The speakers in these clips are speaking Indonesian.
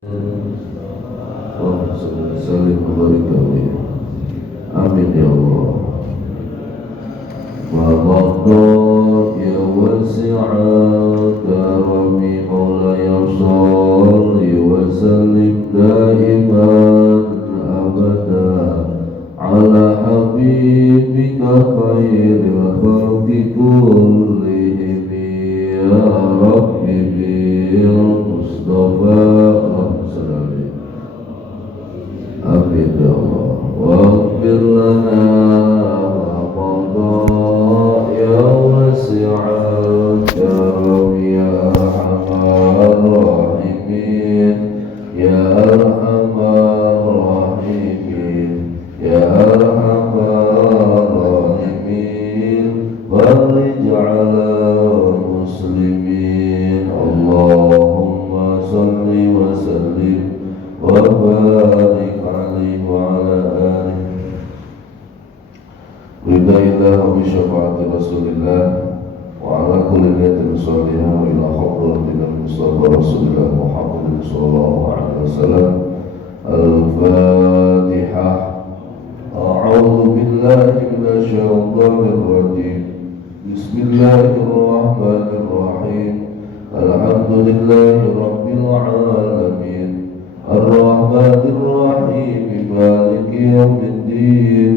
Allahumma salli wa sallim wa barik alaihi. Amin ya Allah. Wa qadda ya wasi'al karami maulaya shalli wa sallim daiman abada ala habibika khairil khalqi kullihim ya rabbi bil mustafa. Amin ya Allah. Waghfir lana ma mada ya wasi'al karam ya arhamar rahimin ya arhamar rahimin ya arhamar rahimin warja'ala muslimin. Allahumma salli wa sallim wa barik alaihi wa ala alihi ridailah wa bisyafaati rasulillah wa ala kulli niyatin salihah wa ila hadratil mustafa rasulillah Muhammadin sallallahu alaihi wasallam. Al-Fatihah. A'udzu billahi minasy syaithanir rajim. Bismillahirrahmanirrahim. Alhamdulillahi rabbil alamin. Ar-Rahmanir Rahim, Maliki Yawmiddin.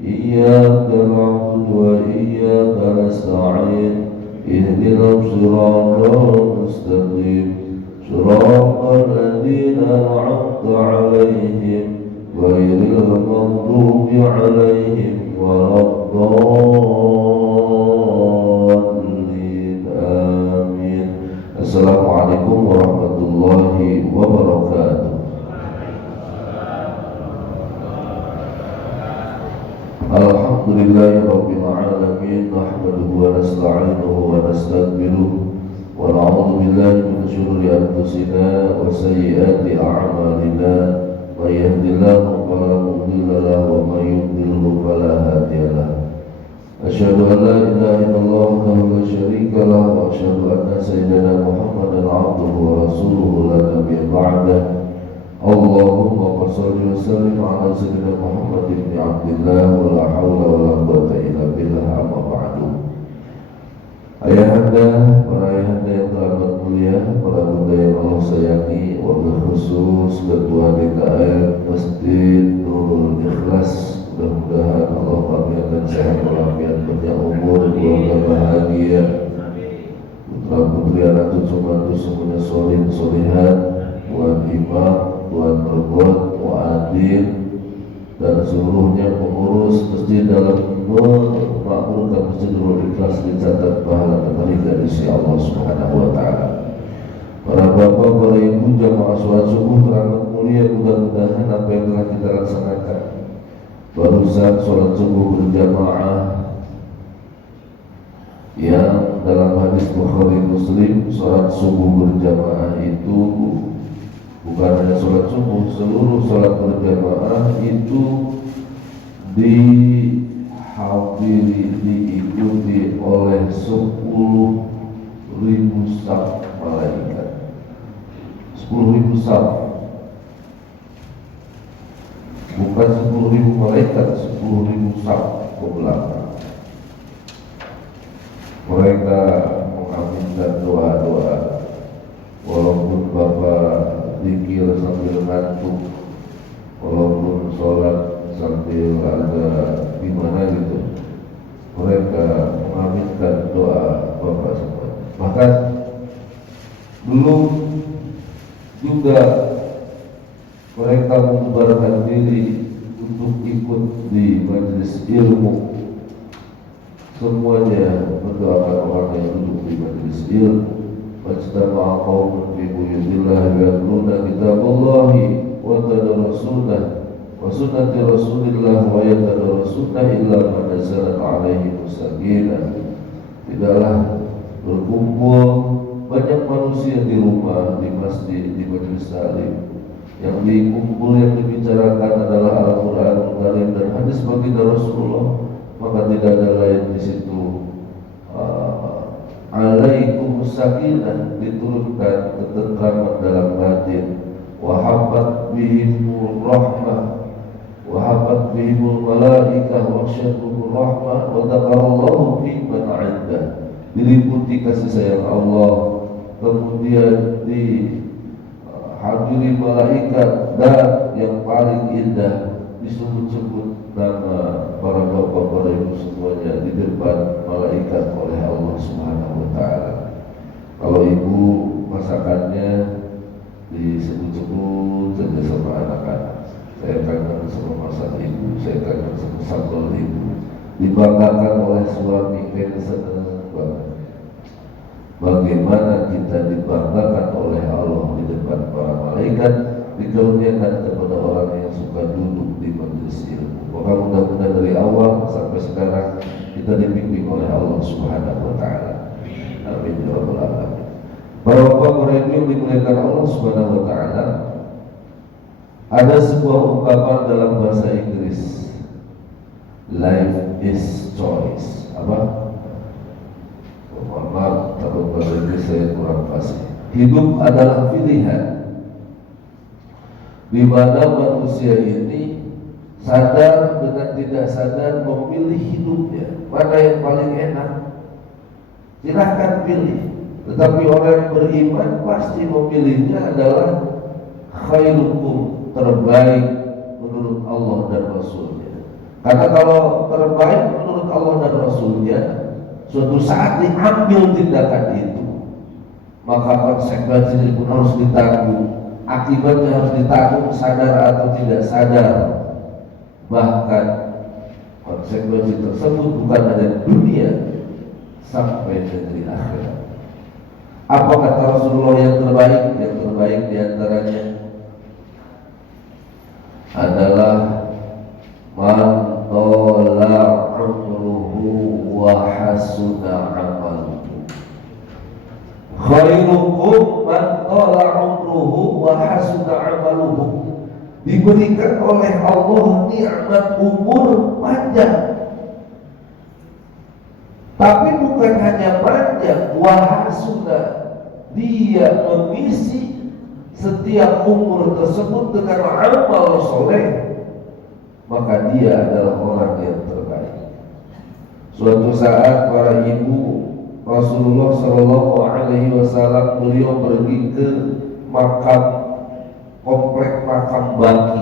Iyyaka na'budu wa iyyaka nasta'in. Ihdinas siratal mustaqim. Siratal ladzina an'amta 'alaihim ghairil maghdubi 'alaihim waladdallin. Amin. Assalamualaikum warahmatullahi wabarakatuh. Alhamdulillahi rabbil alamin. Nahmaduhu wa nasta'inuhu wa nastaghfiruh wa na'udzu billahi min shururi anfusina wa sayyiati a'malina. May yahdihillahu fala mudilla lahu wa may yudlil fala hadiya lahu. Asyhadu an la ilaha illallah wahdahu la syarika lahu wa asyhadu anna sayyidana Muhammadan 'abduhu wa rasuluhu la nabiyya ba'dah. Allahumma shalli wa sallim ala sayyidina Muhammad ibn Abdillah wa la haula wa la quwwata illa billah, amma ba'du. Ayahanda, para ayahanda yang teramat mulia, para bunda yang Allah sayangi, wabil khusus ketua DKM Masjid Nurul Ikhlas. Mudah-mudahan Allah panjangkan sehat walafiat, panjang umur, keluarga bahagia, putra putri anak cucu mantu semuanya solih solihat, tuan imam, tuan perbot, muadzin, dan seluruhnya pengurus masjid dalam memakmurkan Masjid Nurul Ikhlas dicatat pahala terbaik dari sisi Allah Subhanahu wa taala. Para bapak, para ibu, jamaah sholat subuh teramat mulia, mudah-mudahan apa yang telah kita laksanakan barusan sholat subuh berjamaah yang dalam hadis Bukhari Muslim, sholat subuh berjamaah itu bukan hanya sholat subuh, seluruh sholat berjamaah itu dihadiri, diikuti oleh 10.000 saf malaikat. 10.000 saf, bukan 10.000 malaikat, 10.000 saf ke belakang. Mereka mengaminkan doa-doa, walaupun bapak zikir sambil ngantuk, walaupun sholat sambil ada gimana gitu, mereka mengaminkan doa bapak semua. Bahkan belum juga mereka membubarkan diri untuk ikut di majelis ilmu. Semuanya mendoakan orang yang duduk di majelis ilmu. Majtama'a qaumun fi buyutillah yatluna kitaballahi wa tadarrusuna wa sunnati rasulillah wa yatadarrusuna illa ma nazalat alaihim sakinah. Tidaklah berkumpul banyak manusia di rumah, di masjid, di majelis taklim. Yang dikumpul, yang dibicarakan adalah Al-Quran Karim dan hadis baginda Rasulullah, maka tidak ada lain di situ alaikum sakinah, diturunkan ketentraman dalam batin, bihimur rahmah wa hafat bihimul malaikah wa syadumur rahmah wa dzakarallahu fi man 'indah. Diliputi kasih sayang Allah, kemudian dihadiri malaikat, dan yang paling indah disebut-sebut nama para bapak, para ibu semuanya di depan malaikat oleh Allah Subhanahu wa Ta'ala. Kalau ibu masakannya disebut-sebut saja sama anak-anak, saya kangen sama masak ibu, saya kangen sama sambal ibu, dibanggakan oleh suami, saya senang banget. Bagaimana kita dibanggakan oleh Allah di depan para malaikat, dikaruniakan kepada orang yang suka duduk di majelis ilmu. Maka mudah-mudahan dari awal sampai sekarang kita dibimbing oleh Allah Subhanahu wa Ta'ala. Amin ya rabbal alamin. Para bapak, para ibu yang dimuliakan Allah Subhanahu wa Ta'ala, ada sebuah ungkapan dalam bahasa Inggris, life is choice. Apa? Maaf, takut bahasa Inggris saya kurang fasih. Hidup adalah pilihan, di mana manusia ini sadar dengan tidak sadar memilih hidupnya, mana yang paling enak silahkan pilih. Tetapi orang yang beriman pasti memilihnya adalah khairukum, terbaik menurut Allah dan Rasulnya. Karena kalau terbaik menurut Allah dan Rasulnya, suatu saat diambil tindakan itu, maka konsekuensinya pun harus ditanggung, akibatnya harus ditanggung sadar atau tidak sadar. Bahkan konsekuensi tersebut bukan hanya di dunia, sampai negeri akhirat. Apa kata Rasulullah yang terbaik? Yang terbaik diantaranya adalah man tola umruhu wa hasuna amaluhu. Khairukum man tola umruhu wa hasuna amaluhu. Diberikan oleh Allah nikmat umur panjang, tapi bukan hanya panjang, wahasuna, dia mengisi setiap umur tersebut dengan amal soleh, maka dia adalah orang yang terbaik. Suatu saat para ibu Rasulullah Shallallahu Alaihi Wasallam, beliau pergi ke komplek makam Baqi.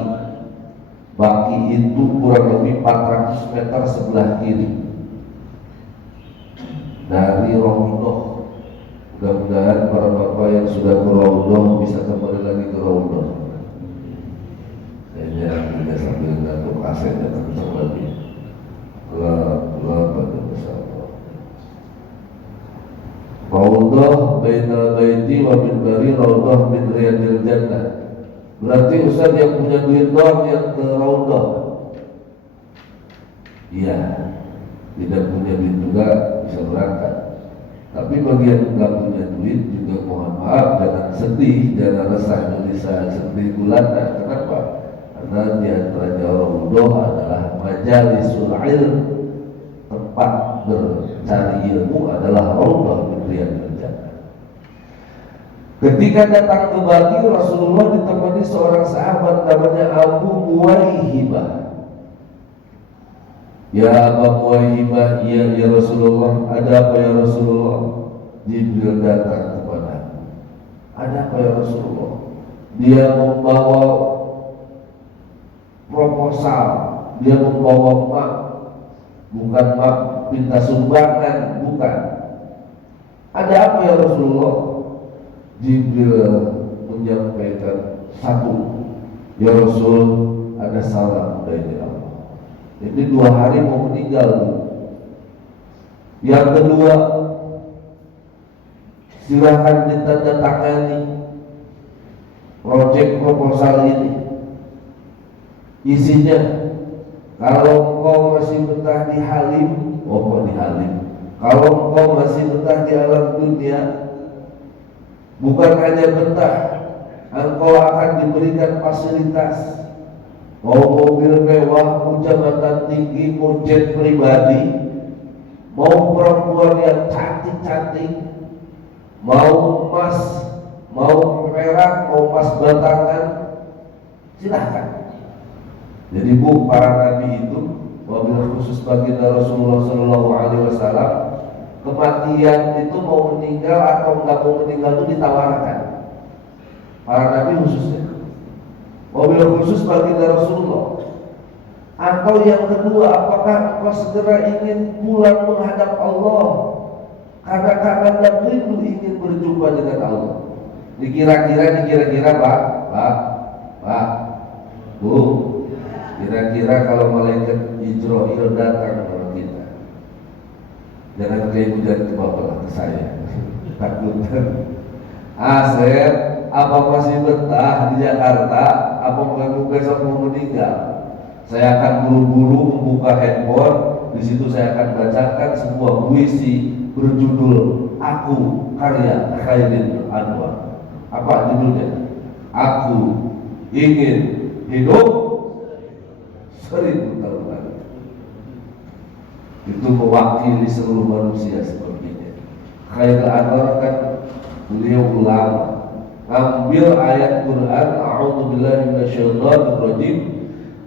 Baqi itu kurang lebih 400 meter sebelah kiri dari Raudhah. Mudah-mudahan para bapak yang sudah ke Raudhah bisa kembali lagi ke Raudhah. Saya tidak sambil ngantuk asetnya kencang lagi. Pada bersama. Raudhah bainal baiti wa minbari Raudhah min riyadil jannah. Berarti Ustaz yang punya duit doang yang ke Raudhah. Iya, tidak punya duit juga bisa berangkat. Tapi bagi yang nggak punya duit juga mohon maaf, jangan sedih, jangan resah, bisa sedih gulana. Kenapa? Karena di antaranya Raudhah adalah majalisul ilm, tempat bercari ilmu adalah Raudhah min riyadil jannah. Ketika datang ke Baqi, Rasulullah ditemani seorang sahabat namanya Abu Muwaihibah. Ya Abu Muwaihibah, iya ya Rasulullah. Ada apa ya Rasulullah? Jibril datang kepada. Ada apa ya Rasulullah? Dia membawa proposal, dia membawa map, bukan map minta sumbangan, bukan. Ada apa ya Rasulullah? Jibril menyampaikan satu, ya Rasul, ada salam dari Allah. Ini 2 hari mau meninggal. Yang kedua, silakan ditandatangani proyek proposal ini. Isinya, kalau engkau masih betah di Halim, di Halim. Kalau engkau masih betah di alam dunia, bukan hanya betah, engkau akan diberikan fasilitas, mau mobil mewah, mau jabatan tinggi, mau jet pribadi, mau perempuan yang cantik-cantik, mau emas, mau perak, mau emas batangan, Jadi Bu, para nabi itu, wabil khusus baginda Rasulullah Shallallahu Alaihi Wasallam, kematian itu mau meninggal atau nggak mau meninggal itu ditawarkan. Para nabi khususnya. Wabil khusus baginda Rasulullah. Atau yang kedua, apakah engkau segera ingin pulang menghadap Allah karena dan rindu ingin berjumpa dengan Allah? Dikira-kira Pak, Bu, kira-kira kalau malaikat Israel datang kepada kita, jangan kayak hujan ke bapak ke saya, takut. Asep, apa masih betah di Jakarta? Apa mengaku besok mau meninggal? Saya akan buru-buru membuka handphone. Di situ saya akan bacakan sebuah puisi berjudul Aku, karya Khairil Anwar. Apa judulnya? Aku ingin hidup 1000 tahun lagi. Itu mewakili seluruh manusia sepertinya. Khairil Anwar kan beliau ulama, ngambil ayat Quran, a'udzubillahi minasyaitonir rajim,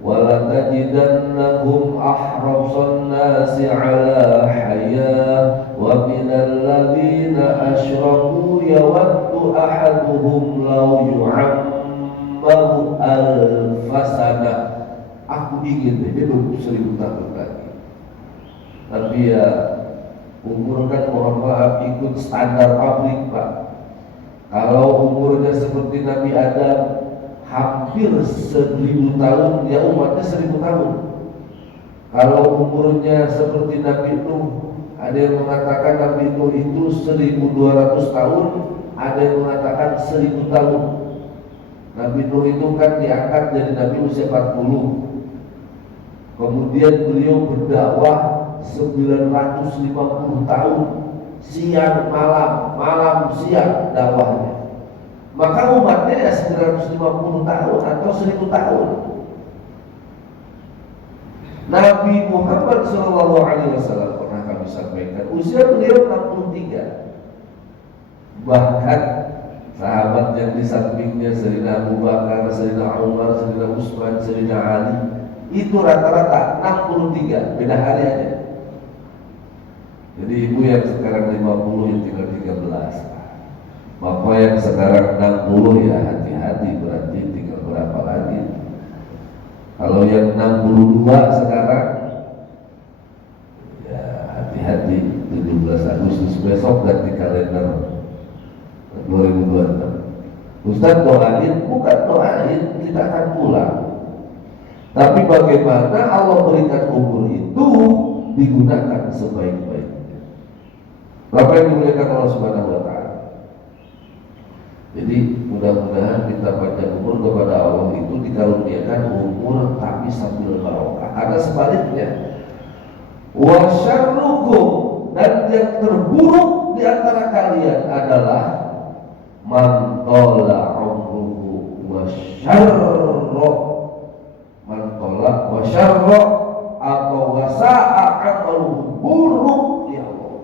wala tajidannahum ahrasan nasi ala hayah wa minal ladzina asyraku yawaddu ahaduhum law yu'ammaru alfasana. Aku ingin hidup 1000 tahun lagi. Tapi ya umur kan mohon maaf ikut standar pabrik Pak. Kalau umurnya seperti Nabi Adam hampir 1000 tahun, ya umatnya 1000 tahun. Kalau umurnya seperti Nabi Nuh, ada yang mengatakan Nabi Nuh itu 1200 tahun, ada yang mengatakan 1000 tahun. Nabi Nuh itu kan diangkat jadi Nabi usia 40. Kemudian beliau berdakwah 950 tahun, siang malam, malam siang dakwahnya. Maka umatnya ya 950 tahun atau 1000 tahun. Nabi Muhammad SAW pernah kami sampaikan usia beliau 63. Bahkan sahabat yang di sampingnya Sayyidina Abu Bakar, Sayyidina Umar, Sayyidina Utsman, Sayyidina Ali itu rata-rata 63, beda hari aja. Jadi ibu yang sekarang 50 yang tinggal 13. Bapak yang sekarang 60 ya hati-hati, berarti tinggal berapa lagi? Kalau yang 62 sekarang ya hati-hati, 17 Agustus besok ganti kalender 2026. Ustaz doain, bukan doain, kita akan pulang. Tapi bagaimana Allah berikan umur itu digunakan sebaik-baiknya. Bapak yang dimuliakan Allah Subhanahu wa Ta'ala. Jadi mudah-mudahan kita panjang umur kepada Allah itu dikaruniakan umur tapi sambil barokah. Karena sebaliknya, wa syarrukum, dan yang terburuk di antara kalian adalah man tola umruhu wa syarra, man tola wa syarra atau wa sa'a amaluhu, buruk ya Allah.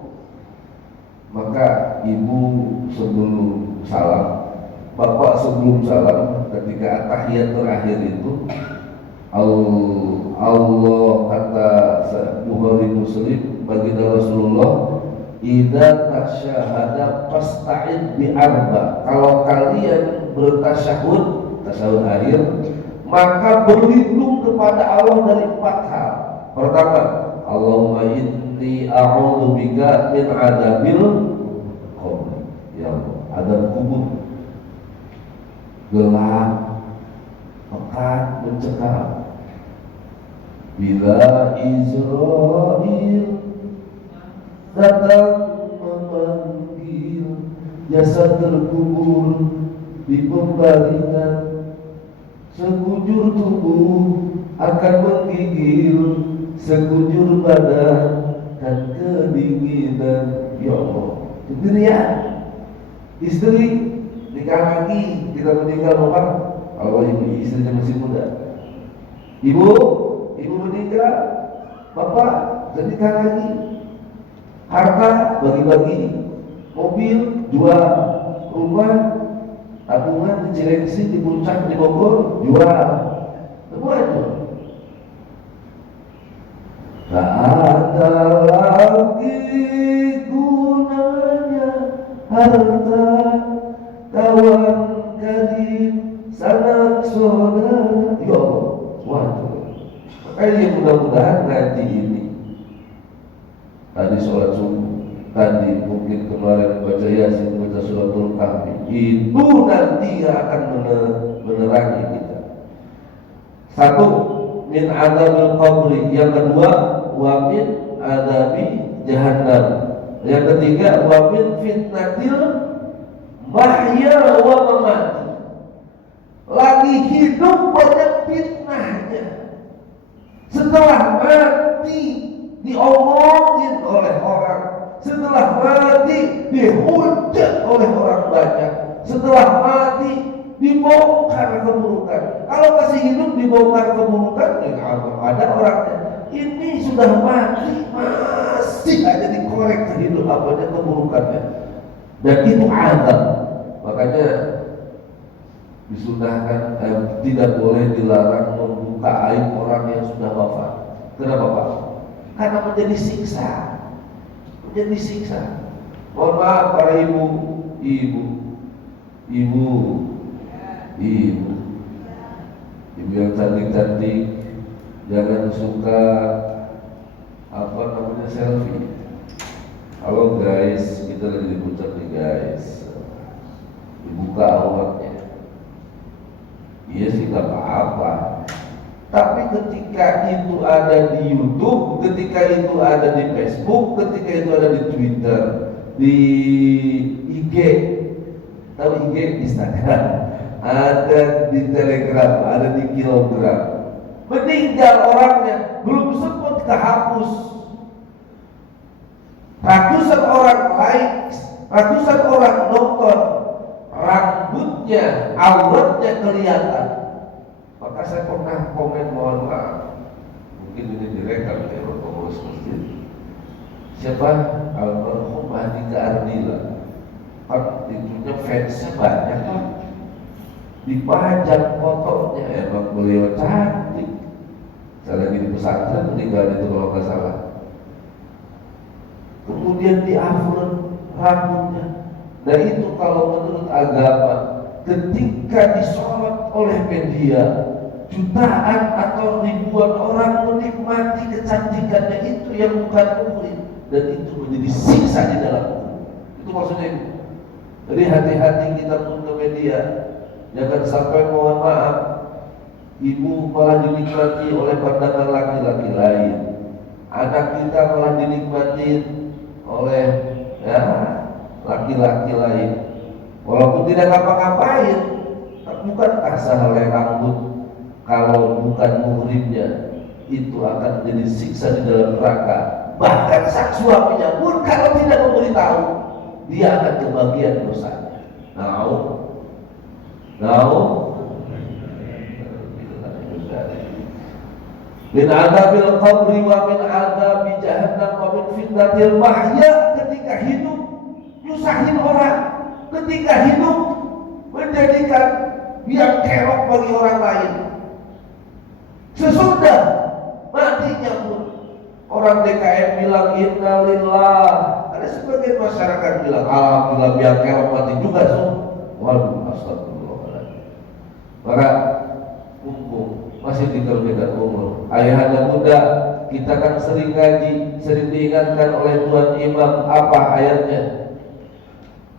Maka ibu sebelum salam, bapak sebelum salam, ketika tahiyat terakhir itu Allah kata Bukhari Muslim baginda Rasulullah, idza tasyahada fasta'id bi arba. Kalau kalian bertasyahud, tasyahud akhir, maka berlindung kepada Allah dari 4 hal. Pertama, Allahumma inni a'udzubika min adabil qabr. Ya Allah, adab kubur, gelap, pekat, mencekam. Bila Israel datang memanggil, jasad terkubur di pembaringan, sekujur tubuh akan menggigil, sekujur badan dan kedinginan. Ya Allah, sendirian, istri nikah lagi, kita meninggal bapak. Kalau istrinya masih muda, ibu meninggal, bapak nikah lagi, harta bagi-bagi, mobil jual, rumah tabungan di Cilengsi, di Puncak, di Bogor jual, semua jual. Tak ada lagi gunanya harta, kawan karib, sanak saudara. Ya Allah, waduh. Makanya mudah-mudahan ngaji ini, tadi sholat subuh, tadi mungkin kemarin baca Yasin, baca suratul Kahfi, itu nanti akan menerangi kita. Satu, min adabil qabri. Yang kedua, wa min adabi jahannam. Yang ketiga, wa min fitnatil mahya wa mamati. Lagi hidup banyak fitnahnya, setelah mati diomongin oleh orang, setelah mati dihujat oleh orang banyak, setelah mati dibongkar keburukan. Kalau masih hidup dibongkar keburukan, ya ada orangnya. Ini sudah mati masih aja dikorek kehidupannya, keburukannya, dan itu azab. Makanya disunahkan, tidak boleh dilarang membuka aib orang yang sudah wafat. Kenapa Pak? Karena menjadi siksa, menjadi siksa. Mohon maaf para ibu, ibu yang cantik-cantik, jangan suka selfie. Halo guys, kita lagi di puncak nih guys, dibuka auratnya. Iya sih nggak apa-apa, tapi ketika itu ada di YouTube, ketika itu ada di Facebook, ketika itu ada di Twitter, di IG, tahu IG, Instagram, ada di Telegram, ada di Kilogram, meninggal orangnya, belum sempat kehapus, ratusan orang like, ratusan orang nonton, rambutnya, auratnya kelihatan. Maka saya pernah komen, mohon maaf, mungkin ini direkam ya pengurus masjid. Siapa? Almarhum Andika Ardila. Pak, itunya fansnya banyak lah. Dipajang fotonya, emang beliau cantik. Saya lagi di pesantren meninggal itu kalau nggak salah. Kemudian di-upload rambutnya. Dan itu kalau menurut agama, ketika disorot oleh media, jutaan atau ribuan orang menikmati kecantikannya itu yang bukan muhrim, dan itu menjadi siksa di dalam kubur. Itu maksudnya itu. Jadi hati-hati kita pun ke media, jangan sampai mohon maaf ibu malah dinikmati oleh pandangan laki-laki lain, anak kita malah dinikmati oleh laki-laki lain, walaupun tidak ngapa-ngapain. Bukankah sehelai rambut kalau bukan muhrimnya itu akan menjadi siksa di dalam neraka? Bahkan sang suaminya pun kalau tidak memberitahu, dia akan kebagian dosanya. Min adabil qabri wa min adabi jahannam wa min fitnatil mahya. Ketika hidup nyusahin orang, ketika hidup menjadikan dia kerok bagi orang lain, sesudah matinya pun orang DKM bilang innalillah. Ada sebagian masyarakat bilang alhamdulillah biar kerok mati juga. Waduh, astagfirullahaladzim. Maka mumpung masih di perbedaan umur, ayahanda muda, kita kan sering ngaji, sering diingatkan oleh Tuan Imam, apa ayatnya?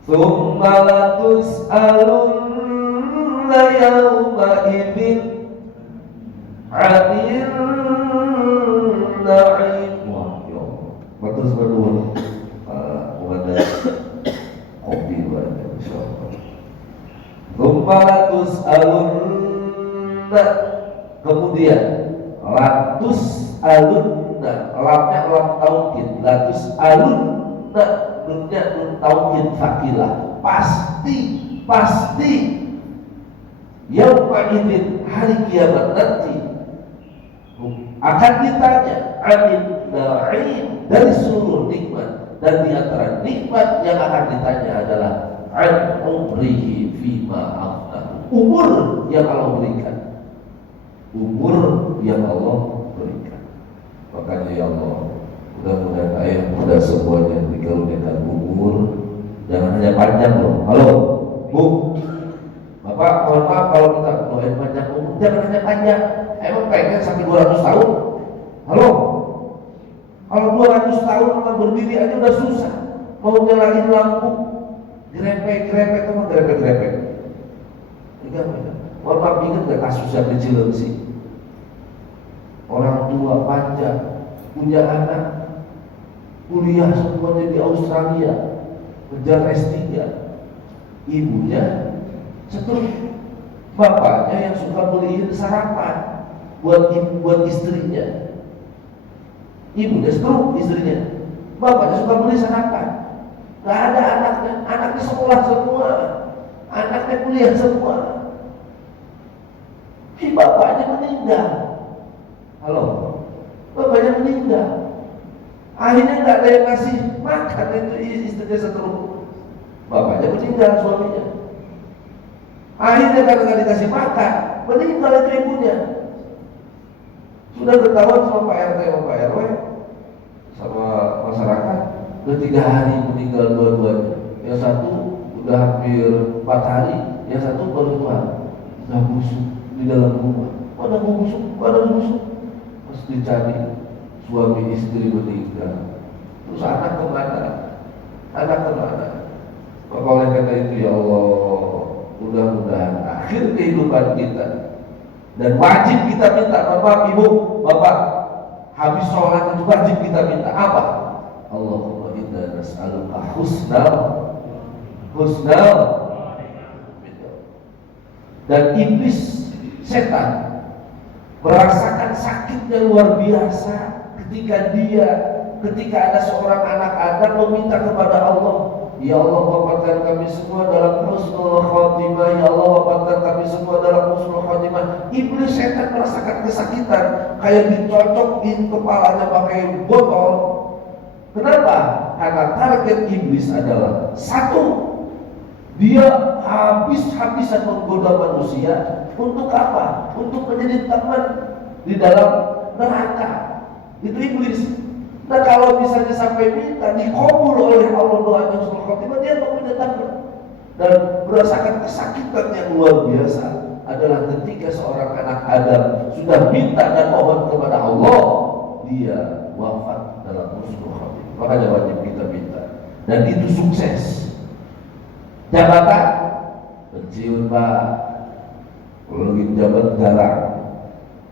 Tsumma latus'alunna yawma idzin 'anil na'im. Wah, ya Allah. Terus berdua ada kopi banyak, insyaallah. Tsumma latus'alunna, kemudian latus alunna, lamnya lam taukid, latus alunna, nunnya nun taukid fakilah, pasti yauma idzin, hari kiamat nanti akan ditanya anil na'im, dari seluruh nikmat, dan di antara nikmat yang akan ditanya adalah an umrihi fima afnah, umur yang Allah berikan, umur yang Allah berikan. Makanya ya Allah, mudah-mudahan ayah muda semuanya dikaruniakan umur, jangan hanya panjang loh. Halo, Bu, Bapak, mohon maaf kalau kita doain panjang umur, jangan hanya panjang. Emang pengen sampai 200 tahun? Halo, kalau 200 tahun orang berdiri aja udah susah. Mau nyalain lampu, grepek-grepek, itu mah grepek-grepek. Ingat, mohon maaf, ingat gak kasusnya di Cilengsi? Orang tua panjang, punya anak, kuliah semuanya di Australia, ngejar S3, ibunya stroke, bapaknya yang suka beliin sarapan buat istrinya, ibunya stroke istrinya, bapaknya suka beli sarapan, gak ada anaknya sekolah semua, anaknya kuliah semua, si bapaknya meninggal. Halo, bapaknya meninggal. Akhirnya nggak ada yang ngasih makan, itu istrinya stroke. Bapaknya meninggal, suaminya. Akhirnya karena nggak dikasih makan, meninggal itu ibunya. Sudah ketahuan sama Pak RT, sama Pak RW, sama masyarakat. Udah 3 hari meninggal dua-duanya. Yang satu udah hampir 4 hari, yang satu baru 2 hari. Udah busuk di dalam rumah. Mana busuk? Pas dicari, suami istri meninggal. Terus anak kemana? Maka oleh karena itu ya Allah, mudah-mudahan akhir kehidupan kita, dan wajib kita minta, Bapak, Ibu, Bapak, habis sholat itu wajib kita minta apa? Allahumma inna nas'aluka husnal. Dan iblis, setan, merasakan sakitnya luar biasa ketika ada seorang anak Adam meminta kepada Allah, ya Allah wafatkan kami semua dalam husnul khotimah, ya Allah wafatkan kami semua dalam husnul khotimah. Iblis, setan merasakan kesakitan, kayak dicocokin kepalanya pakai botol. Kenapa? Karena target iblis adalah satu, dia habis-habisan menggoda manusia. Untuk apa? Untuk menjadi teman di dalam neraka. Itu iblis. Nah kalau misalnya sampai minta dikabul oleh Allah doanya husnul khotimah, dia mau punya teman. Dan merasakan kesakitan yang luar biasa adalah ketika seorang anak Adam sudah minta dan mohon kepada Allah, dia wafat dalam husnul khotimah. Makanya wajib kita minta. Dan itu sukses. Jabatan pensiun Pak, kalau lagi jabat garang,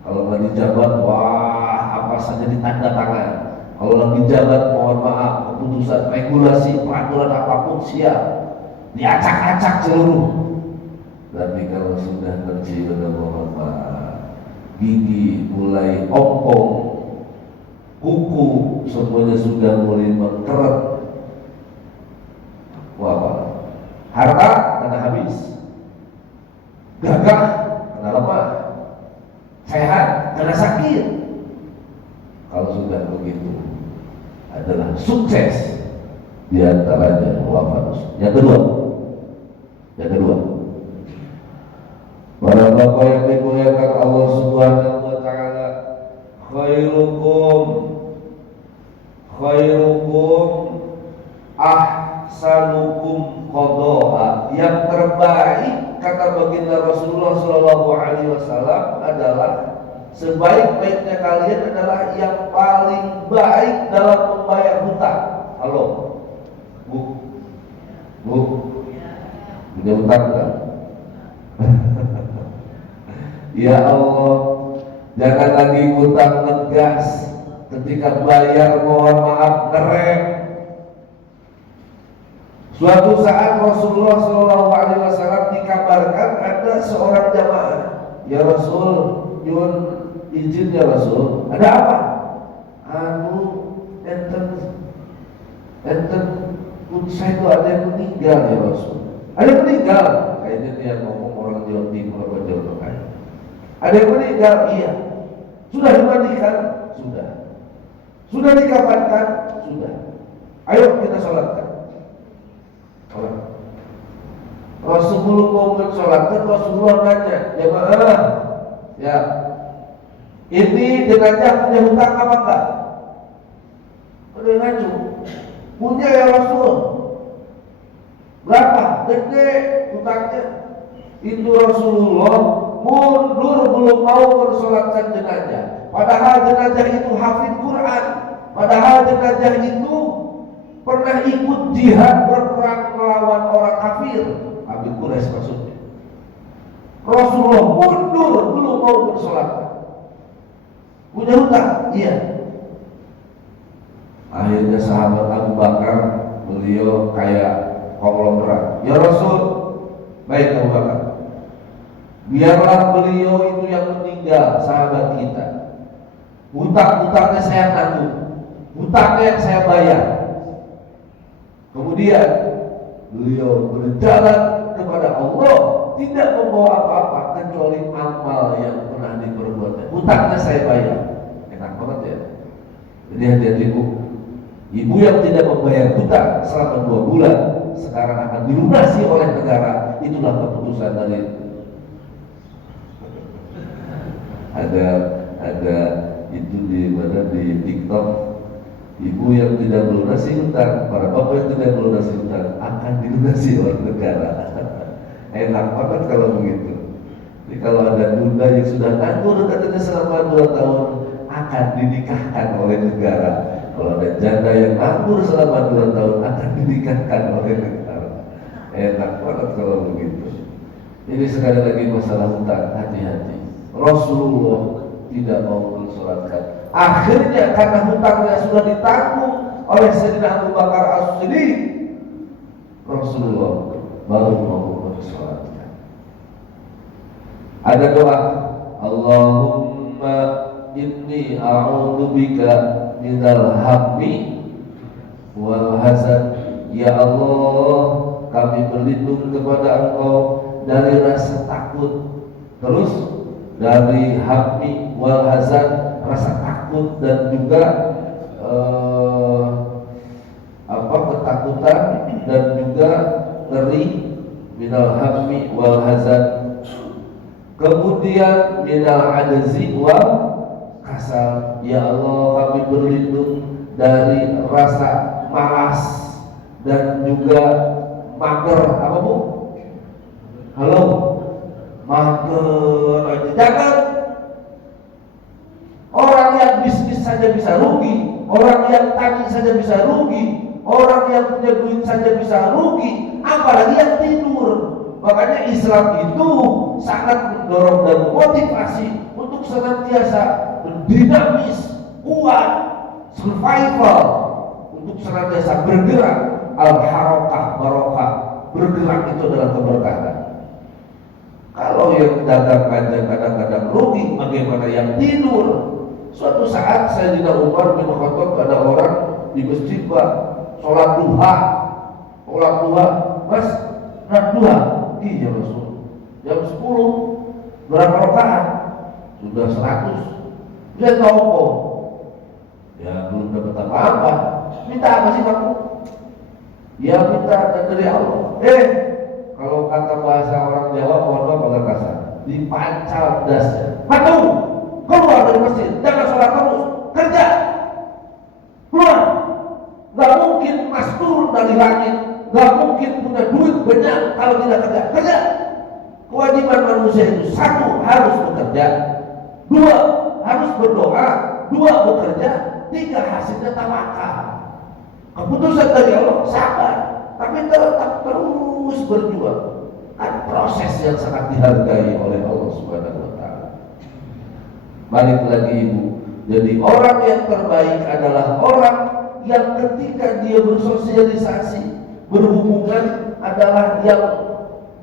kalau lagi jabat wah apa saja ditanda tangan, kalau lagi jabat mohon maaf keputusan regulasi peraturan apapun siap diacak-acak seluruh. Tapi kalau sudah pensiun mohon maaf, gigi mulai ompong, kuku semuanya sudah mulai mengkeret, wah harta karena habis, gagah karena lemah, sehat karena sakit. Kalau sudah begitu adalah sukses, diantaranya wafat. Yang kedua, para bapak yang dimuliakan Allah Subhanahu wa taala, khairukum ahsanukum qada'a. Yang terbaik kata baginda Rasulullah Shallallahu Alaihi Wasallam adalah sebaik-baiknya kalian adalah yang paling baik dalam membayar hutang. Halo, Bu, punya hutang kan? Ya Allah, jangan lagi hutang ngegas, ketika bayar mohon maaf ngerem. Suatu saat Rasulullah Shallallahu Alaihi Wasallam dikabarkan ada seorang jamaah, ya Rasul, nyuwun izin ya Rasul, ada apa? Enten saya itu ada yang meninggal ya Rasul. Ada yang meninggal, kayaknya dia ngomong orang Jawa Timur atau Jawa Tengah. Ada yang meninggal, iya. Sudah dimandikan, sudah dikafankan, sudah. Ayo kita sholatkan. Sebelum mau mensolatkan Rasulullah nanya, jemaah, ya Ini jenazah punya hutang apa enggak? Udah ngacu. Punya ya Rasul. Berapa? Gede hutangnya. Itu Rasulullah mundur belum mau bersolatkan jenazah. Padahal jenazah itu hafid Quran. Padahal jenazah itu pernah ikut jihad berperang melawan orang kafir. Hafid Quraisy maksudnya. Rasulullah mundur belum mau bersolatkan. Punya hutang? Iya. Akhirnya sahabat Abu Bakar, beliau kayak konglomerat. Ya Rasul, baik Abu Bakar. Biarlah beliau itu yang meninggal, sahabat kita. Hutang-hutangnya saya tanggung, hutangnya yang saya bayar. Kemudian beliau berjalan kepada Allah, tidak membawa apa-apa kecuali amal yang pernah diperbuatnya. Hutangnya saya bayar. Enak banget ya. Jadi hati-hati Bu. Ibu yang tidak membayar hutang selama 2 bulan sekarang akan dilunasi oleh negara. Itulah keputusan dari ada itu di mana di TikTok, ibu yang tidak melunasi hutang, para bapak yang tidak melunasi hutang akan dilunasi oleh negara. Enak banget kalau begitu. Jadi kalau ada bunda yang sudah tangguh katanya selama 2 tahun akan dinikahkan oleh negara. Kalau ada janda yang nganggur selama 2 tahun akan dinikahkan oleh negara. Enak banget kalau begitu. Ini sekali lagi masalah hutang, hati-hati. Rasulullah tidak mau mensolatkan. Akhirnya karena hutangnya sudah ditanggung oleh Sayyidina Abu Bakar As-Siddiq, Rasulullah baru mau mensolatkan. Ada doa, Allahumma inni a'udzubika minal hammi wal hazan. Ya Allah, kami berlindung kepada Engkau dari rasa takut, terus dari hammi wal hazan, rasa takut dan juga ketakutan dan juga ngeri, minal hammi wal hazan. Kemudian minal ajzi wal kasal. Ya Allah, kami berlindung dari rasa malas dan juga mager. Apa Bu? Halo? Mager aja. Jangan. Orang yang bisnis saja bisa rugi, orang yang tani saja bisa rugi, orang yang punya duit saja bisa rugi, apalagi yang tidur. Makanya Islam itu sangat mendorong dan memotivasi untuk senantiasa dinamis, kuat, survival, untuk senantiasa bergerak. Al-harakah barokah, bergerak itu adalah keberkahan. Kalau yang dagang aja kadang-kadang rugi, bagaimana yang tidur? Suatu saat Sayyidina Umar bin Khattab, ada orang di masjid Pak, sholat duha, Mas, sholat duha, iya Rasul, jam 10, berapa rakaat? Sudah 100. Dia tahu kok, ya belum dapat apa-apa. Minta apa sih kamu? Ya minta dari Allah. Kalau kata bahasa orang Jawa, mohon maaf agak kasar, dipancal dasnya. Patung, keluar dari masjid, jangan sholat terus, kerja, keluar. Gak mungkin mas turun dari langit, gak mungkin punya duit banyak kalau tidak kerja. Kerja. Kewajiban manusia itu, 1, harus bekerja, 2, harus berdoa, 2, bekerja, 3, hasilnya tawakal. Keputusan dari Allah, sabar, tapi tetap terus berjuang. Kan proses yang sangat dihargai oleh Allah Subhanahu wa Ta'ala. Balik lagi Ibu, jadi orang yang terbaik adalah orang yang ketika dia bersosialisasi, berhubungan, adalah yang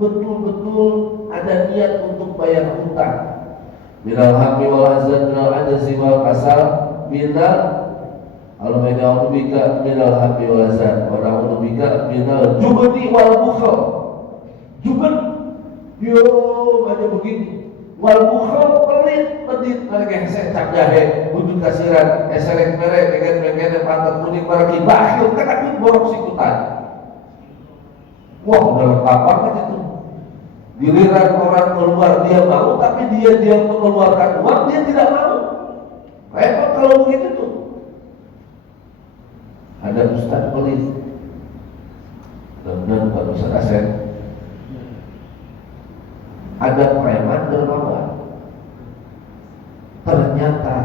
betul-betul ada niat untuk bayar hutang. Minal hammi wal hazan, minal ajzi wal kasal, minal Al-Maida'udubika minal hammi wal hazan, wa na'udubika minal jubni wal bukhl. Juben, yo banyak begini. Wal bukhl, pelit, medit, mereka hesek, cap jahe, wujud kasiran, eserek merek, keket-keket, pantat kuning, maraki, bakhil, kena borok sikutan. Wah, udah lengkap banget itu. Giliran orang keluar dia mau, tapi dia mengeluarkan uang dia tidak mau. Repot kalau begitu tuh. Ada ustaz pelit, dan bukan ustaz Asep. Ada preman dermawan. Ternyata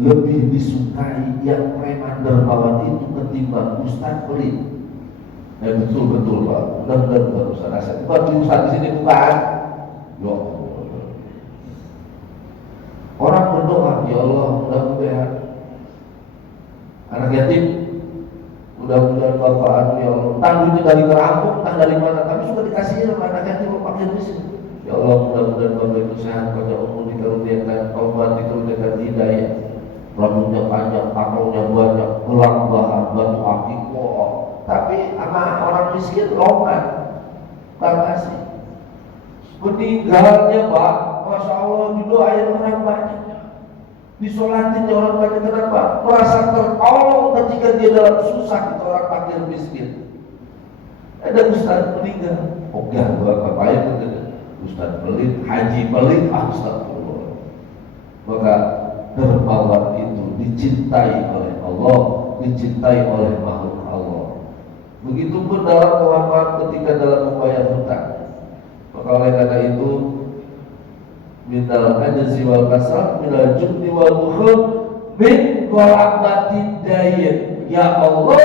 lebih disukai yang preman dermawan itu ketimbang ustaz pelit. Betul Pak. Benar Ustaz Asep. Bukan Ustaz di sini bukan. Ya Allah. Orang berdoa, ya Allah, mudah-mudahan anak yatim, mudah-mudahan bapak ya Allah, entah duitnya dari kerampok, entah dari mana, tapi sudah dikasih sama anak yatim fakir miskin. Ya Allah, mudah-mudahan bapak itu sehat, panjang umur, dikaruniakan taubat, dikaruniakan hidayah, rambutnya panjang, tampangnya banyak, gelang bahan, batu akik, tapi sama orang miskin lompat, makasih. Meninggalnya Pak, Masya Allah didoain orang banyak, disolatin orang banyak. Kenapa? Merasa tertolong ketika dia dalam susah, itu orang fakir miskin. Ada ustaz meninggal, enggak apa ya ustaz pelit, haji pelit, astagfirullah. Maka dermawan itu dicintai oleh Allah, dicintai oleh makhluk Allah. Begitupun dalam muamalah ketika dalam membayar hutang. Maka oleh karena itu, minal ajzi wal kasal, minal jubni wal bukhul, min ghalabati dayn. Ya Allah,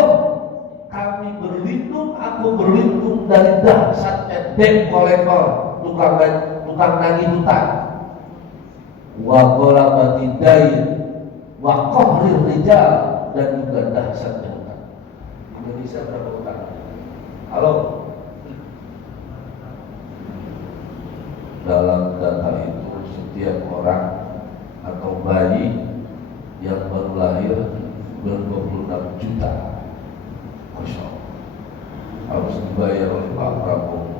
kami berlindung, aku berlindung dari dahsyatnya debt kolektor, tukang nagih hutang. Wa ghalabati dayn, wa qahrir rijal, dan juga dahsyatnya hutang. Indonesia berapa hutang? Halo? Dalam data itu setiap orang atau bayi yang baru lahir 26 juta, Masya Allah, harus dibayar oleh Pak Prabowo.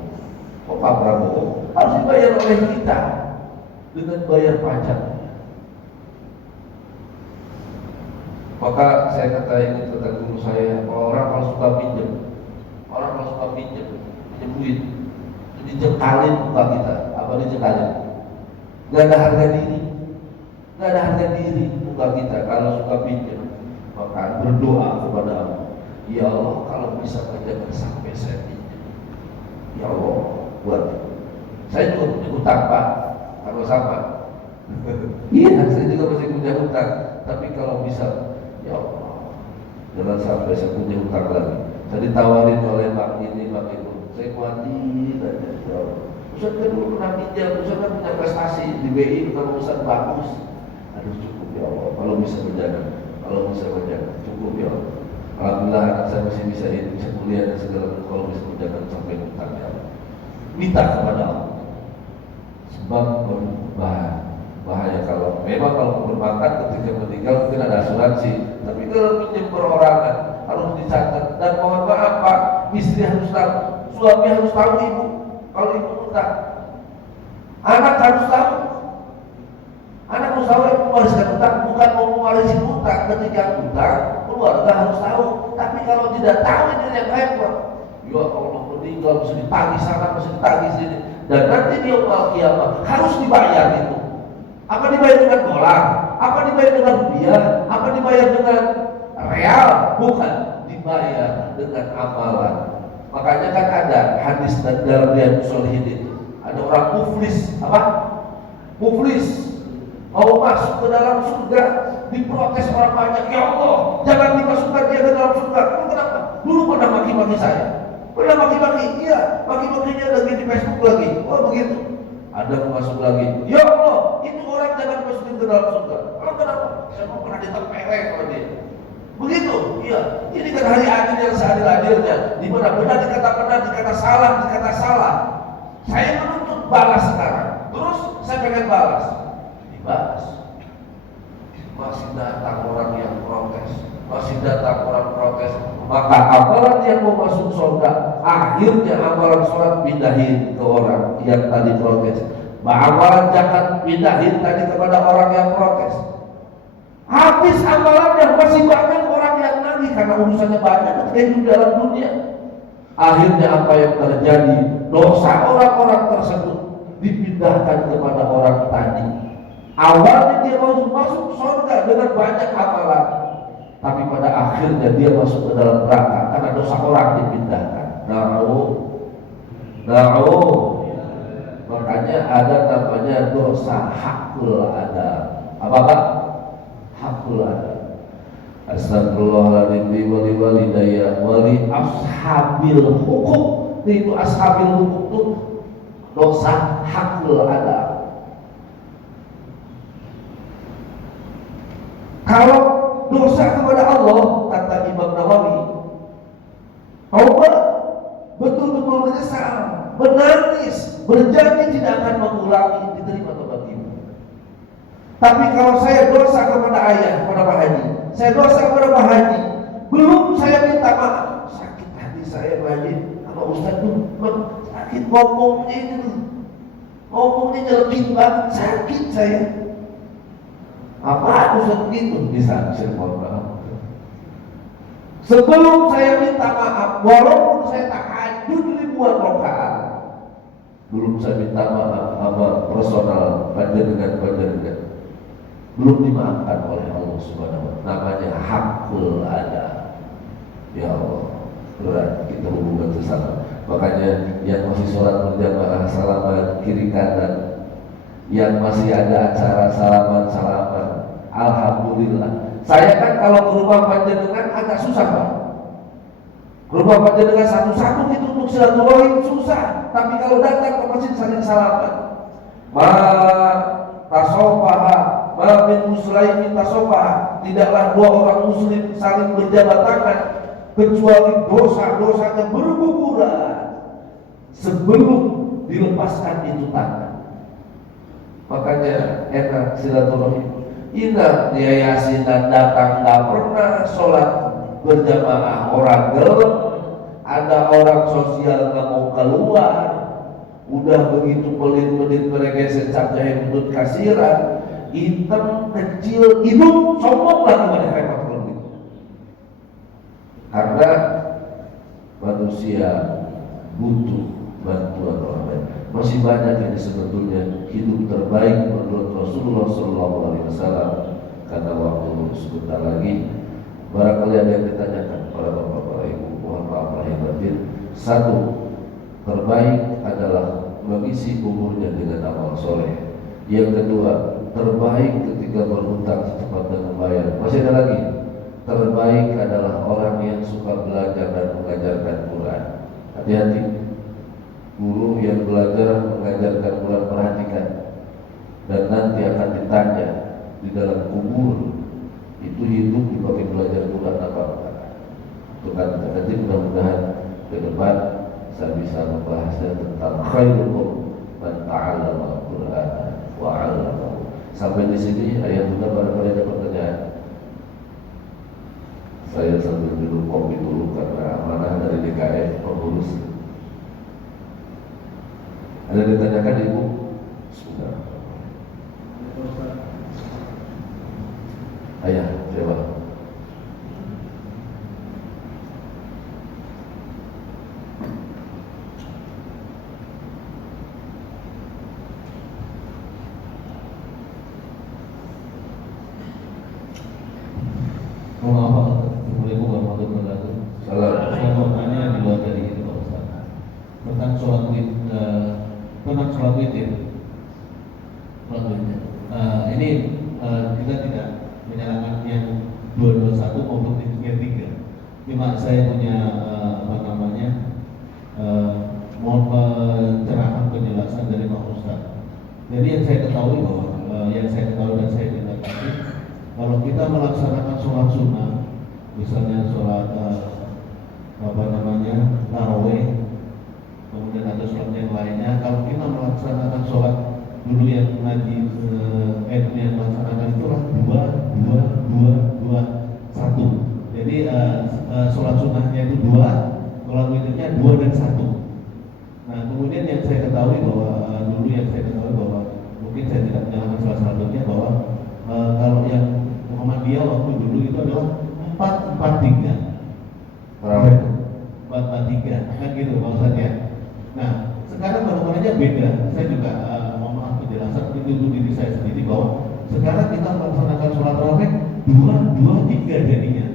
Kok Pak Prabowo? Harus dibayar oleh kita dengan bayar pajak. Maka saya kata ini kata guru saya, orang kalau suka pinjam, pinjam duit, dijekalin muka kita, apa dijekalin? Gak ada harga diri muka kita kalau suka pinjam. Maka berdoa kepada Allah, ya Allah kalau bisa menjaga sampai saya pinjam, ya Allah buat. Saya juga punya hutang Pak, kalau sama. Iya, saya juga masih punya hutang, tapi kalau bisa, ya Allah, jangan sampai saya punya hutang lagi. Saya ditawarin oleh Pak ini, Pak itu, saya khawatir aja. Ya Allah, Ustaz kan dulu pernah pinjam, Ustaz kan punya prestasi di BI, kalau Ustaz bagus. Aduh cukup ya Allah, kalau bisa menjaga, cukup ya Allah. Alhamdulillah anak saya masih bisa kuliah dan segala macam, kalau bisa menjaga sampai hutang ya Allah. Minta kepada Allah, sebab bahaya kalau memang kalau perbankan ketika meninggal mungkin ada asuransi, tapi kalau pinjam perorangan harus dicatat. Dan mohon maaf Pak, istri harus tahu, suami harus tahu, ibu kalau ibu hutang, anak harus tahu. Anak harus tahu yang mewariskan hutang, bukan mau mewarisi hutang. Ketika hutang, keluarga harus tahu. Tapi kalau tidak tahu ini yang repot. Ya Allah, meninggal mesti ditagih sana, mesti ditagih sini, dan nanti di yaumul kiamat harus dibayar itu. Apa dibayar dengan dolar? Apa dibayar dengan rupiah? Apa dibayar dengan real? Bukan, dibayar dengan amalan. Makanya kan ada hadis dalam Riyadhus Shalihin, ada orang muflis, apa? Muflis mau masuk ke dalam surga, diprotes orang banyak. Ya Allah, jangan dimasukkan dia ke dalam surga. Kenapa? Dulu pernah maki-maki saya, pernah maki-maki, iya, maki-makinya lagi di Facebook lagi. Oh begitu. Ada masuk lagi. Ya Allah, itu orang jangan masukin ke dalam surga. Oh kenapa? Saya mau pernah ditempeleng sama dia. Begitu, iya. Ini kan hari adil yang seadil-adilnya. Di mana benar dikata benar, dikata salah. Saya menuntut balas sekarang. Terus saya pengen balas. Dibalas. Masih datang orang yang protes. Maka amalan yang mau masuk surga, akhirnya amalan sholat pindahin ke orang yang tadi protes. Amalan zakat pindahin tadi kepada orang yang protes. Habis amalannya, masih banyak orang yang nagih karena urusannya banyak ketika hidup dalam dunia. Akhirnya apa yang terjadi? Dosa orang-orang tersebut dipindahkan kepada orang tadi. Awalnya dia masuk surga dengan banyak amalan, tapi pada akhirnya dia masuk ke dalam neraka karena dosa orang dipindahkan. Na'u. Makanya ada namanya dosa hakul ada. Apa Pak? Hakul ada. Astagfirullahaladzim li wali walidayya wali ashabil hukum. Itu ashabil hukum itu dosa hakul ada. Kalau dosa kepada Allah, kata Imam Nawawi, taubat, betul-betul menyesal, menangis, berjanji tidak akan mengulangi, diterima tobat itu. Tapi kalau saya dosa kepada ayah, kepada Pak Haji, saya dosa kepada Pak Haji, belum saya minta maaf, sakit hati saya Pak Haji, sama Ustaz tuh, sakit ngomongnya ini tuh, ngomongnya nyelekin banget, sakit saya. Apa Ustaz gitu disanksi, mohon maaf. Sebelum saya minta maaf, walaupun saya tahajud ribuan rakaat, belum saya minta maaf sama personal panjenengan, belum dimaafkan oleh Allah Subhanahu wa taala. Namanya hakul ada. Ya Allah, berat kita hubungan sesama. Makanya yang masih sholat berjamaah salaman kiri kanan, yang masih ada acara salaman, alhamdulillah. Saya kan kalau ke rumah panjenengan agak susah Pak. Ke rumah panjenengan satu-satu itu untuk silaturahim susah. Tapi kalau datang ke masjid saling salaman. Ma tasofaha, ma min muslimin tasofaha. Tidaklah dua orang muslim saling berjabat tangan kecuali dosa-dosanya berguguran sebelum dilepaskan itu tangan. Makanya enak silaturahim. Ingat dia Yasin dan datang gak pernah sholat berjamaah, orang gelap, ada orang sosial gak mau keluar, udah begitu pelit-pelit mereka secapnya hidut kasiran, hitam, kecil, hidung, sombong lah kepada mereka pelit. Karena manusia butuh bantuan orang lain. Masih banyak ini sebetulnya hidup terbaik menurut Rasulullah SAW. Karena waktu sebentar lagi barangkali ada yang ditanyakan para bapak-bapak ibu, mohon maaf lahir batin. Satu, terbaik adalah mengisi umurnya dengan amal soleh. Yang kedua, terbaik ketika berhutang secepatnya membayar. Masih ada lagi, terbaik adalah orang yang suka belajar dan mengajarkan Quran. Hati-hati, guru yang belajar mengajarkan Quran, perhatikan. Dan nanti akan ditanya di dalam kubur, itu hidup dipakai belajar Quran apa enggak. Itu kan nanti mudah-mudahan ke depan saya bisa membahasnya tentang khairukum man ta'allama Quran wa 'allamahu. Sampai di sini ayat juga barangkali ada pertanyaan. Saya sambil minum kopi dulu karena amanah dari DKM pengurus. Ada yang ditanyakan Ibu? Sudah. Ayah, siapa? Assalamualaikum warahmatullahi wabarakatuh. Saya mau tanya di luar dari itu Pak Ustaz, tentang sholat witir. Ini kita tidak menyalahkan yang 221 maupun 3. Cuma saya punya mau pencerahan penjelasan dari Pak Ustaz. Jadi yang saya ketahui dan saya dengar tadi, kalau kita melaksanakan sholat sunnah, misalnya sholat tarawih, kemudian ada sholat yang lainnya, kalau kita melaksanakan sholat dulu yang ngaji yang melaksanakan itu lah 2, 2, 2, 2, 1. Jadi sholat sunnahnya itu 2, sholat witirnya 2 dan 1. Nah kemudian yang saya ketahui bahwa mungkin saya tidak menyalahkan salah satunya bahwa kalau yang Muhammadiyah waktu dulu itu adalah 4-4-3. 4-4-3. Nah beda. Saya juga mohon maaf penjelasan itu untuk diri saya sendiri bahwa sekarang kita melaksanakan sholat tarawih dua tiga jadinya.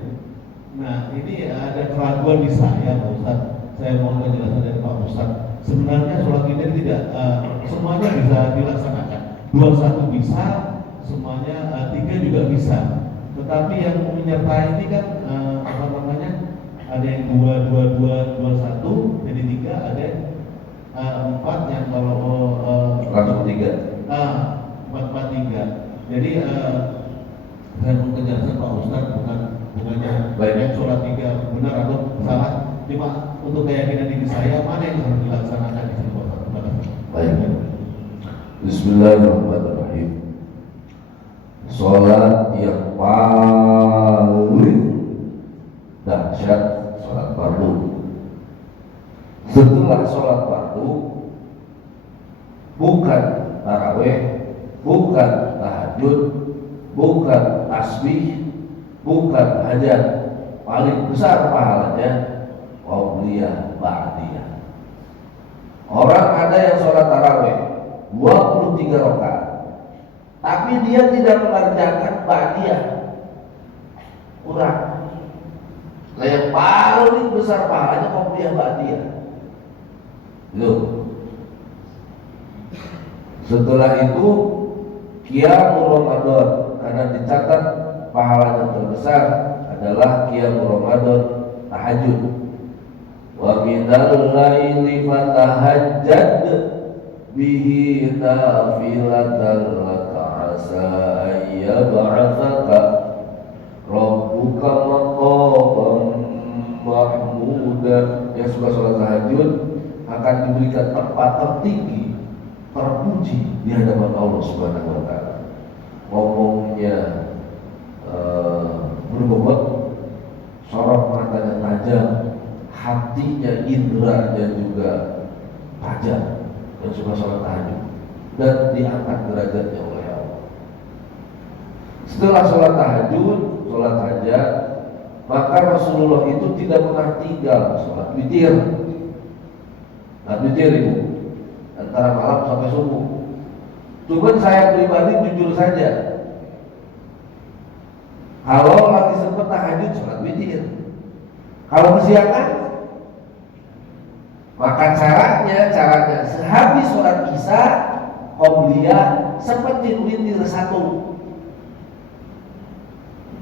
Nah ini ada keraguan di saya Pak Ustaz. Saya mohon penjelasan dari Pak Ustaz. Sebenarnya sholat witir tidak semuanya bisa dilaksanakan. 21 bisa, semuanya 3 juga bisa. Tetapi yang menyertai ini kan apa namanya? Ada yang 2, jadi 3, ada 4 yang kalau langsung 3. 4, 3. Jadi saya mau penjelasan Pak Ustaz bukannya yang sholat 3 benar atau salah. Cuma untuk keyakinan diri saya mana yang harus dilaksanakan di sini Pak Ustaz. Terima kasih. Baik. Bismillahirrahmanirrahim. Sholat yang paling dahsyat sholat fardu. Setelah sholat fardu, bukan tarawih, bukan tahajud, bukan tasbih, bukan hajat, paling besar pahalanya qabliyah ba'diyah. Orang ada yang sholat tarawih 23 rakaat, tapi dia tidak mengerjakan ba'diyah, kurang. Nah yang paling besar pahalanya qabliyah ba'diyah. Loh. Setelah itu qiyamul Ramadan, karena dicatat pahalanya terbesar adalah qiyamul Ramadan tahajud. Wa minal laili fatahajjad bihi nafilatan laka asa ayyab'atsaka rabbuka maqaman mahmuda. Yang suka sholat tahajud akan diberikan tempat tertinggi, terpuji di hadapan Allah Subhanahu wa taala. Ngomongnya berbobot, sorot matanya tajam, hatinya indranya juga tajam, yang suka sholat tahajud dan diangkat derajatnya oleh Allah. Setelah sholat tahajud, sholat hajat, maka Rasulullah itu tidak pernah tinggal sholat witir. Nah, witir itu antara malam sampai subuh. Cuman saya pribadi jujur saja, kalau lagi sempat tahajud sholat witir. Kalau kesiangan, maka caranya sehabis sholat isya qabliyah seperti witir 1.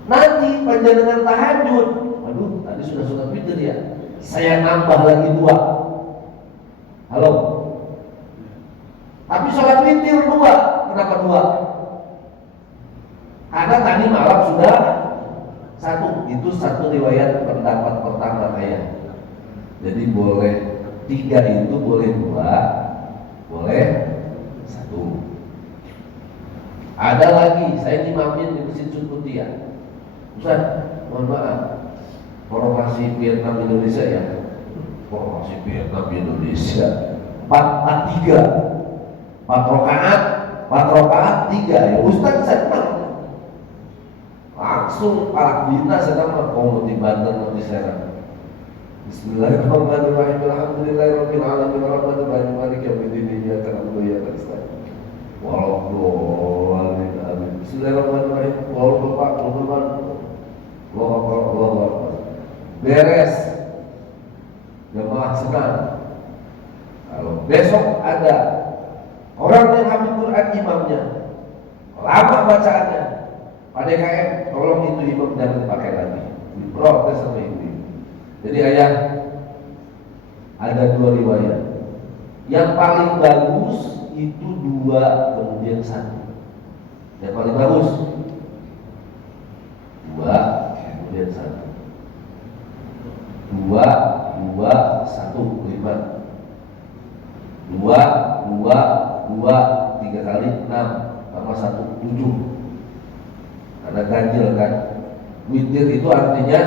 Nanti panjenengan tahajud, aduh tadi sudah sholat witir ya, saya nambah lagi 2. Halo. Tapi sholat witir 2. Kenapa 2? Karena tadi malam sudah 1. Itu satu riwayat pendapat pertama saya. Jadi boleh 3 itu boleh 2, boleh 1. Ada lagi, saya nyimamin di Masjid Sukutia. Ustaz, mohon maaf, formasi Vietnam Indonesia ya. Formasi Vietnam Indonesia 4-4-3, 4 rakaat 3 ya. Ustaz senang, langsung palak bina senang mau di Banten mau di Serang. Bismillahirrahmanirrahim. Alhamdulillahirabbil alamin arrahmanir rahim maliki yaumiddin iyyaka na'budu wa iyyaka nasta'in. Walaupun amin. Bismillahirrahmanirrahim. Wallahu akbar. Allahu akbar. Beres. Jemaah senang. Kalau besok ada orang yang hafal Quran imamnya, lama bacaannya, Pak DKM tolong itu imam jangan dipakai lagi, diprotes sama itu. Jadi ayah ada 2 riwayat. Yang paling bagus itu 2 kemudian 1. Yang paling bagus 2 kemudian 1. 2, 2, 1, 5. 2, 2, 2, 3 kali 6 tambah 1, 7. Karena ganjil kan. Witir itu artinya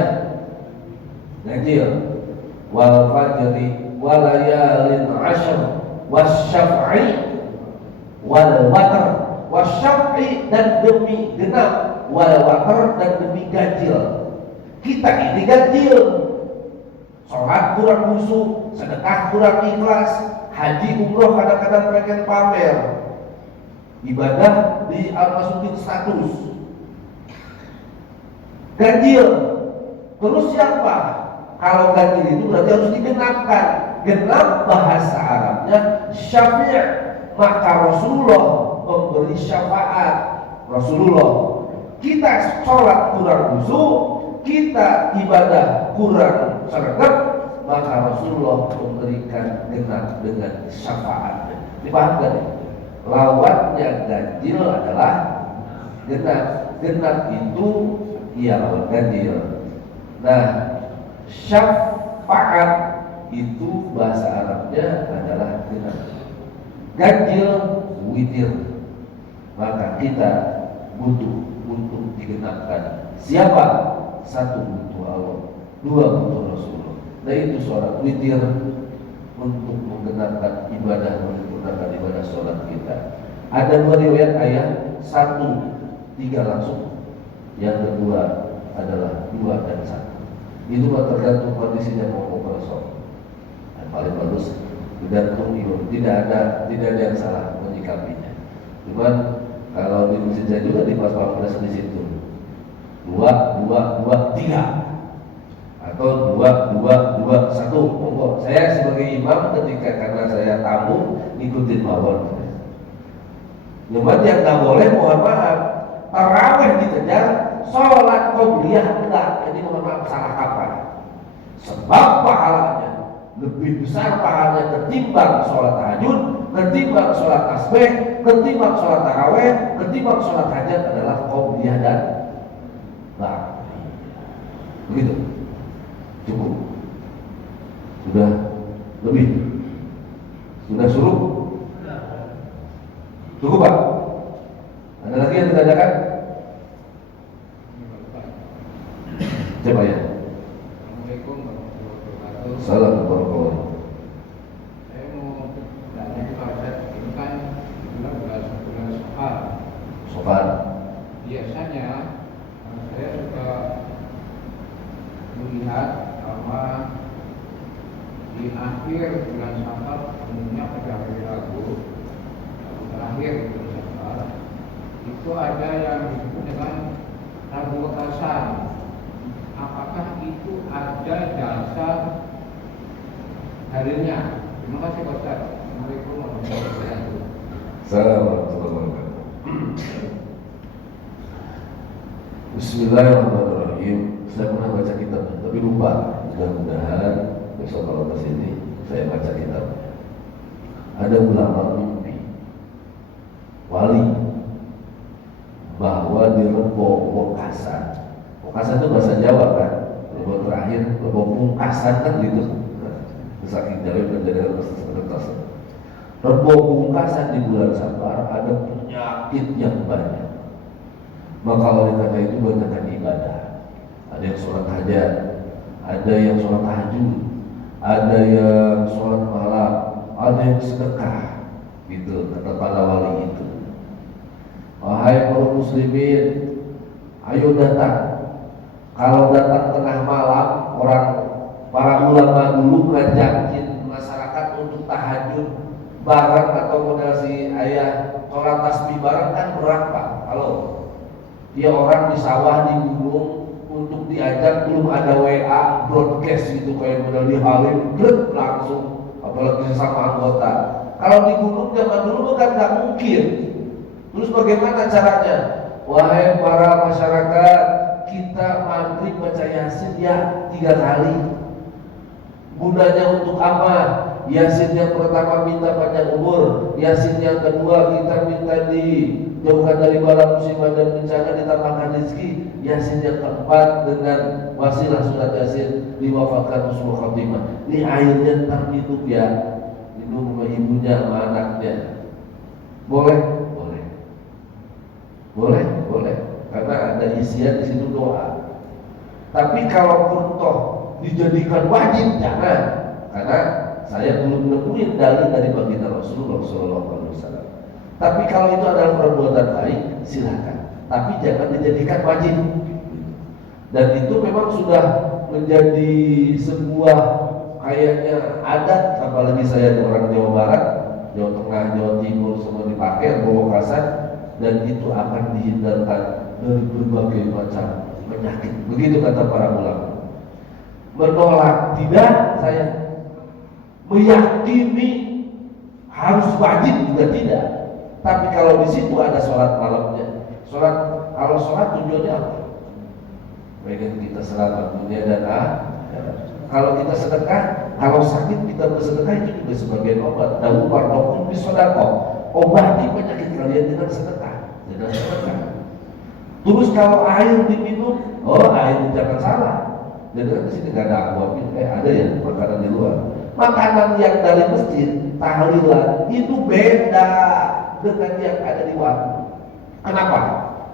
ganjil. Wal fajri wal layalin 'ashr wasyaf'i wal watr. Wasyaf'i dan demi genap, wal watr dan demi ganjil. Kita ini ganjil. Sholat kurang khusyuk, sedekah kurang ikhlas, haji umroh kadang-kadang pengen pamer, ibadah dimasukin status, ganjil. Terus siapa? Kalau ganjil itu berarti harus digenapkan. Genap bahasa Arabnya syafi', maka Rasulullah memberi syafaat. Rasulullah, kita sholat kurang khusyuk, kita ibadah kurang sergap, maka Rasulullah memberikan genap dengan syafaatnya. Dipahami? Lawannya ganjil adalah genap. Genap itu ia lawan ganjil. Nah, syafaat itu bahasa Arabnya adalah genap. Ganjil witir. Maka kita butuh untuk digenapkan. Siapa? Satu, butuh Allah. Dua, butuh Rasulullah. Nah, itu sholat witir untuk menggenapkan ibadah, menyempurnakan ibadah sholat kita. Ada dua riwayat ayat, satu, tiga langsung. Yang kedua adalah dua dan satu. Itu tergantung kondisinya mau sholat. Yang paling bagus tergantung imam. Tidak ada yang salah menyikapinya. Cuman kalau di masjid saya juga di pas pampres di situ 2, 2, 2, 3 atau 2, 2, 2, 1. Monggo. Saya sebagai imam ketika karena saya tamu ngikutin mawon. Cuman yang nggak boleh, mohon maaf, tarawih dikejar, sholat qobliyah enggak. Jadi mohon maaf, salah kaprah. Sebab pahalanya lebih besar pahalanya ketimbang sholat tahajud, ketimbang sholat tasbih, ketimbang sholat tarawih, ketimbang sholat hajat adalah qobliyah dan ba'diyah. Begitu. Cukup. Sudah lebih. Sudah suruh. Cukup Pak. Ada lagi yang ditanyakan? Coba ya. Assalamualaikum warahmatullahi wabarakatuh. Salam warahmatullahi. Saya mau tanya Pak Ustaz, ini kan bulan Syawal. Sopan. Biasanya saya suka melihat bahwa di akhir bulan Syawal, umumnya pada hari Rabu terakhir bulan Syawal, itu ada yang disebut dengan Rabu Wekasan. Apakah itu ada dasar harinya? Terima kasih Pak Ustaz. Assalamualaikum warahmatullahi wabarakatuh. Salam warahmatullahi wabarakatuh. Bismillahirrahmanirrahim. Saya pernah baca kitab, tapi lupa. Mudah-mudahan besok kalau ke sini saya baca kitab. Ada ulama mimpi wali bahwa di Rebo Wekasan. Wekasan itu bahasa Jawa kan. Rebo terakhir, Rebo pungkasan kan gitu. Saking jauh menjadi kertas. Rebo pungkasan di bulan Safar ada penyakit yang banyak. Maka oleh karena itu banyakkan ibadah. Ada yang sholat hajat, ada yang sholat tahajud, ada yang sholat malam, ada yang sedekah. Gitu kata para wali itu. Wahai para muslimin, ayo datang. Kalau datang tengah malam, para ulama dulu ngajakin masyarakat untuk tahajud bareng atau model si ayah sholat tasbih bareng kan berat Pak. Kalau dia orang di sawah di gunung untuk diajak belum ada WA broadcast gitu kayak model di Halim langsung, apalagi sesama anggota. Kalau di gunung zaman dulu kan nggak mungkin. Terus bagaimana caranya? Wahai para masyarakat, kita maghrib baca Yasin ya 3 kali. Gunanya untuk apa? Yasin yang pertama minta panjang umur, Yasin yang kedua kita minta dijauhkan dari bala musibah dan bencana, ditambahkan rezeki. Yasin yang keempat dengan wasilah surat Yasin diwafatkan husnul khotimah. Ini airnya ntar minum ya, minum sama ibunya sama anaknya. Boleh? Boleh. Karena ada isian di situ doa. Tapi kalau pun toh dijadikan wajib jangan, karena saya belum nemuin dalil dari baginda Rasulullah SAW. Tapi kalau itu adalah perbuatan baik, silakan. Tapi jangan dijadikan wajib. Dan itu memang sudah menjadi sebuah kayaknya adat, apalagi saya orang Jawa Barat, Jawa Tengah, Jawa Timur semua dipakai Pamekasan, dan itu akan dihindarkan dari berbagai macam penyakit. Begitu kata para ulama. Menolak tidak, saya meyakini harus wajib juga tidak. Tapi kalau di situ ada sholat malamnya, kalau sholat tujuannya apa? Baik kita selamat dunia dan akhirat. Kalau kita sedekah, kalau sakit kita bersedekah itu juga sebagai obat. Dan wardokum bisodakoh, obati penyakit kalian dengan sedekah. Terus kalau air diminum, air jangan salah. Jadi kan di sini nggak ada aquafit, ada ya makanan di luar. Makanan yang dari masjid, tahlilan itu beda dengan yang ada di warung. Kenapa?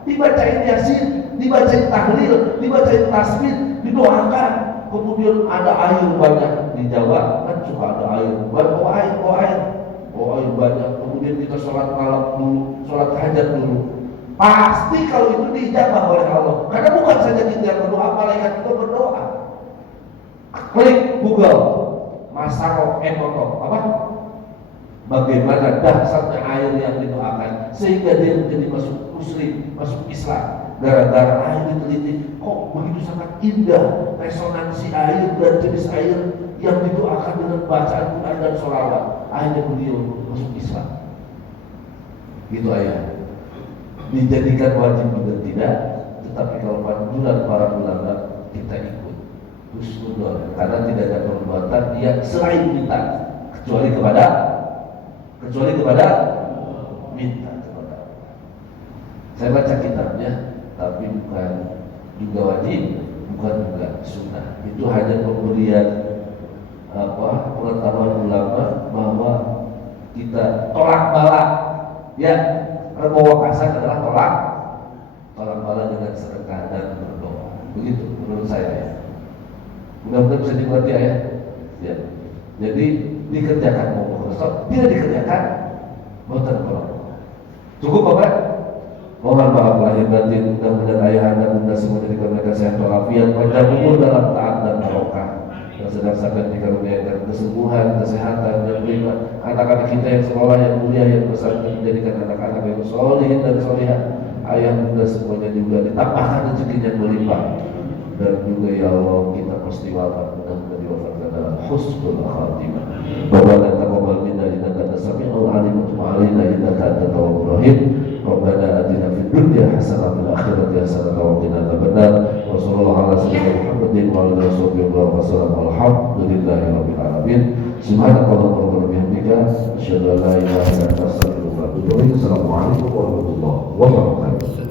Dibacain yasin, dibacain tahlil, dibacain tasbih, didoakan. Kemudian ada air banyak di Jawa, kan suka ada air, bawa air banyak. Kemudian kita sholat malam dulu, sholat hajat dulu. Pasti kalau itu dijabah oleh Allah. Karena bukan saja kita yang berdoa, malaikat juga berdoa. Klik Google, Masaro Emoto, apa? Bagaimana dahsyatnya air yang didoakan sehingga dia menjadi masuk Muslim, masuk Islam. Gara-gara air diteliti, kok begitu sangat indah resonansi air dan jenis air yang didoakan dengan bacaan Quran dan sholawat. Akhirnya beliau masuk Islam. Gitu ayah. Dijadikan wajib juga tidak, tetapi kalau pandulan para ulama kita ikut husnudon, karena tidak ada perbuatan yang selain minta kecuali kepada minta kepada. Saya baca kitabnya, tapi bukan juga wajib, bukan juga sunnah. Itu hanya pemberian pengetahuan ulama bahwa kita tolak balak ya. Rebo wakasan adalah tolak bala dengan sedekah dan berdoa. Begitu menurut saya ya. Mudah-mudahan bisa dimengerti ya. Jadi dikerjakan mau tidak dikerjakan boten kolot. Cukup Bapak? Mohon maaf lahir batin, mudah-mudahan ayah anda bunda semua diberikan mereka sehat walafiat, panjang umur dalam taat dan barokah. Dan sedang-sedang dikaruniakan kesembuhan, kesehatan yang prima. Anak-anak kita yang sekolah, yang kuliah, yang pesantren menjadikan anak-anak yang soleh dan solehah. Ayah bunda semuanya juga ditambahkan rezekinya berlimpah. Dan juga ya Allah kita pasti wafat, mudah-mudahan diwafatkan dalam husnul khatimah. Rabbana taqabbal minna innaka antas samiul alim wa tub 'alaina innaka antat tawwabur rahim. Rabbana atina fid dunya hasanah wa fil akhirati hasanah wa qina adzabannar. Wa sallallahu ala sayyidina Muhammadin wa ala alihi wa sallam. Alhamdulillahi rabbil alamin. Subhanakallahumma wa bihamdika asyhadu an la ilaha illa anta astaghfiruka wa atubu ilaik. Assalamualaikum warahmatullahi wabarakatuh.